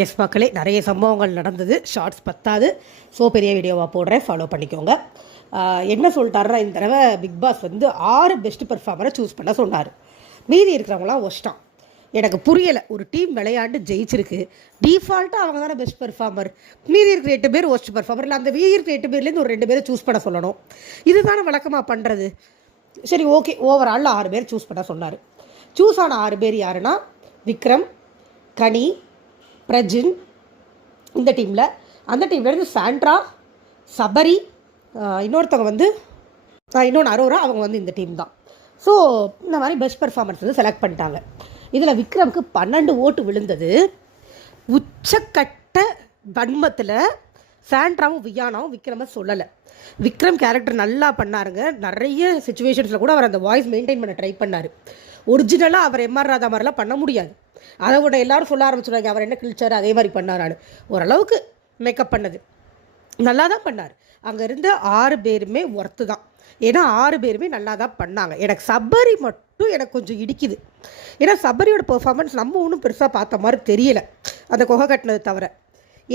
S மக்களே, நிறைய சம்பவங்கள் நடந்தது. ஷார்ட்ஸ் பத்தாது, ஸோ பெரிய வீடியோவாக போடுறேன், ஃபாலோ பண்ணிக்கோங்க. என்ன சொல்லிட்டாருன்னா, இந்த தடவை பிக் பாஸ் வந்து 6 பெஸ்ட் பெர்ஃபார்மரை சூஸ் பண்ண சொன்னார். மீதி இருக்கிறவங்களாம் ஒஷ்டம். எனக்கு புரியலை. ஒரு டீம் விளையாண்டு ஜெயிச்சிருக்கு, டிஃபால்ட்டாக அவங்க தானே பெஸ்ட் பெர்ஃபார்மர். மீதி இருக்கிற 8 பேர் ஒஸ்ட் பெர்ஃபார்மர். இல்லை, அந்த மீதி இருக்கிற 8 பேர்லேருந்து ஒரு 2 பேரை சூஸ் பண்ண சொல்லணும். இதுதானே வழக்கமாக பண்ணுறது. சரி, ஓகே, ஓவராலில் 6 பேர் சூஸ் பண்ண சொன்னார். சூஸ் ஆன 6 பேர் யாருன்னா, விக்ரம், கனி, பிரஜின் இந்த டீமில். அந்த டீம்லேருந்து சாண்ட்ரா, சபரி, இன்னொருத்தவங்க வந்து இன்னொன்று அரோரா, அவங்க வந்து இந்த டீம் தான். ஸோ இந்த மாதிரி பெஸ்ட் பெர்ஃபார்மன்ஸ் வந்து செலக்ட் பண்ணிட்டாங்க. இதில் விக்ரமுக்கு 12 ஓட்டு விழுந்தது. உச்சக்கட்ட வன்மத்தில் சாண்ட்ராவும் வியானாவும் விக்ரமை சொல்லலை. விக்ரம் கேரக்டர் நல்லா பண்ணாருங்க. நிறைய சுச்சுவேஷன்ஸில் கூட அவர் அந்த வாய்ஸ் மெயின்டைன் பண்ண ட்ரை பண்ணார். ஒரிஜினலாக அவர் எம்ஆர் ராதா மாதிரிலாம் பண்ண முடியாது. அதை விட எல்லாரும் சொல்ல ஆரம்பிச்சுடுவாங்க, அவர் என்ன கிழிச்சார் அதே மாதிரி பண்ணாரான்னு. ஓரளவுக்கு மேக்கப் பண்ணது நல்லா தான் பண்ணார். அங்கே இருந்த 6 பேருமே ஒர்த்து தான். ஏன்னா 6 பேருமே நல்லா தான் பண்ணாங்க. எனக்கு சபரி மட்டும் எனக்கு கொஞ்சம் இடிக்குது. ஏன்னா சபரியோட பெர்ஃபார்மன்ஸ் நம்ம ஒன்றும் பெருசாக பார்த்த மாதிரி தெரியலை, அந்த கொகை கட்டினது தவிர.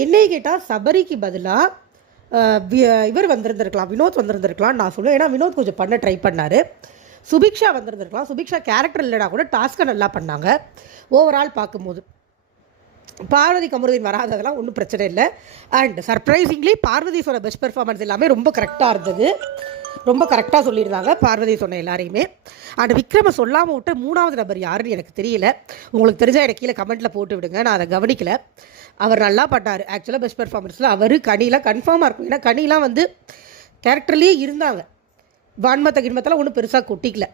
என்னையை கேட்டால் சபரிக்கு பதிலாக இவர் வந்திருந்திருக்கலாம், வினோத் வந்திருந்திருக்கலாம் நான் சொல்லுவேன். ஏன்னா வினோத் கொஞ்சம் பண்ண ட்ரை பண்ணார். சுபிக்ஷா வந்திருந்திருக்கலாம். சுபிக்ஷா கேரக்டர் இல்லைனா கூட டாஸ்க்கை நல்லா பண்ணாங்க. ஓவரால் பார்க்கும்போது பார்வதி கமருதீன் வராததெல்லாம் ஒன்றும் பிரச்சனை இல்லை. அண்ட் சர்ப்ரைசிங்லி பார்வதி சொன்ன பெஸ்ட் பெர்ஃபார்மன்ஸ் எல்லாமே ரொம்ப கரெக்டாக இருந்தது. ரொம்ப கரெக்டாக சொல்லியிருந்தாங்க பார்வதி சொன்ன எல்லாரையுமே. அண்ட் விக்ரமை சொல்லாமல் விட்டு 3வது நபர் யாருன்னு எனக்கு தெரியல. உங்களுக்கு தெரிஞ்சால் எனக்கு கீழே கமெண்ட்டில் போட்டு விடுங்க, நான் அதை கவனிக்கலை. அவர் நல்லா பண்ணார். ஆக்சுவலாக பெஸ்ட் பெர்ஃபார்மன்ஸில் அவர் கனிலாம் கன்ஃபார்மாக இருக்கும். ஏன்னா கனிலாம் வந்து கேரக்டர்லேயே இருந்தாங்க. வான்மத்த கிண்மத்தெல்லாம் ஒன்றும் பெருசாக கொட்டிக்கல.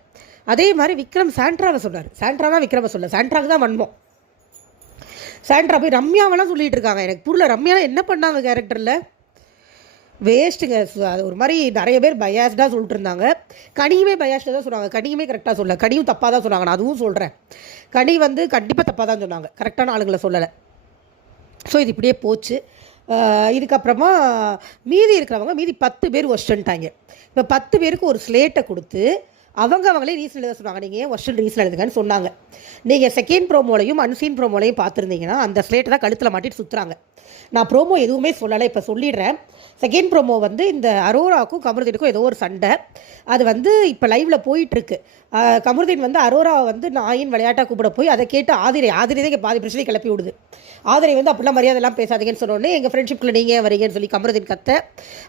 அதே மாதிரி விக்ரம் சாண்ட்ராவை சொன்னார். சாண்ட்ரா தான் விக்ரமை சொல்ல, சாண்ட்ராவுக்கு தான் வன்மம். சாண்ட்ரா போய் ரம்யாவெல்லாம் சொல்லிகிட்டு இருக்காங்க. எனக்கு புரியல, ரம்யாலாம் என்ன பண்ணாங்க கேரக்டரில்? வேஸ்ட்டுங்க. அது ஒரு மாதிரி நிறைய பேர் பயாஸ்டாக சொல்லிட்டு இருந்தாங்க. கனியுமே பயாஸ்டாக தான் சொன்னாங்க. கனியுமே கரெக்டாக சொல்லலை, கனியும் தப்பாக தான் சொன்னாங்க. நான் அதுவும் சொல்கிறேன். கனி வந்து கண்டிப்பாக தப்பாக தான் சொன்னாங்க, கரெக்டான ஆளுங்களை சொல்லலை. ஸோ இது இப்படியே போச்சு. இதுக்கப்புறமா மீதி இருக்கிறவங்க மீதி 10 பேர் ஒஸ்டன்ட்டாங்க. இப்போ 10 பேருக்கு ஒரு ஸ்லேட்டை கொடுத்து அவங்களே ரீசன் எழுத சொன்னாங்க. நீங்கள் ஏன் ஒஸ்டன் ரீசன் எழுதுங்கன்னு சொன்னாங்க. நீங்கள் செகண்ட் ப்ரோமோலையும் அன்சீன் ப்ரோமோலையும் பார்த்துருந்தீங்கன்னா அந்த ஸ்லேட்டை தான் கழுத்தில் மாட்டிட்டு சுற்றுறாங்க. நான் ப்ரோமோ எதுவுமே சொல்லலை, இப்போ சொல்லிடுறேன். செகண்ட் ப்ரோமோ வந்து இந்த அரோராவுக்கும் கமருதீனுக்கும் ஏதோ ஒரு சண்டை. அது வந்து இப்போ லைவில் போயிட்டுருக்கு. கமருதீன் வந்து அரோராவை வந்து நாயின் விளையாட்டாக கூப்பிட போய் அதை கேட்டு ஆதிரை தான் பாதி பிரச்சனை கிளப்பி விடுது. ஆதிரை வந்து அப்படிலாம் மரியாதைலாம் பேசாதீங்கன்னு சொன்னோடனே எங்கள் ஃப்ரெண்ட்ஷிப்பில் நீங்கள் வரீங்கன்னு சொல்லி கமருதீன் கத்த,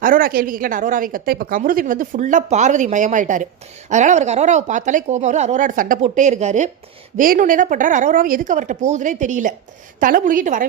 அரோரா கேள்வி கேட்கல, அரோராவையும் கத்த. இப்போ கமருதீன் வந்து ஃபுல்லாக பார்வதி மயமாயிட்டார். அதனால் அவருக்கு அரோராவை பார்த்தாலே கோபம் வரும். அரோராவோட சண்டை போட்டே இருக்காரு. வேணும்னு என்ன பண்ணுறாரு, அரோராவை எதுக்கு அவர்கிட்ட போகுதுன்னே தெரியல. தலை முழுகிட்டு வர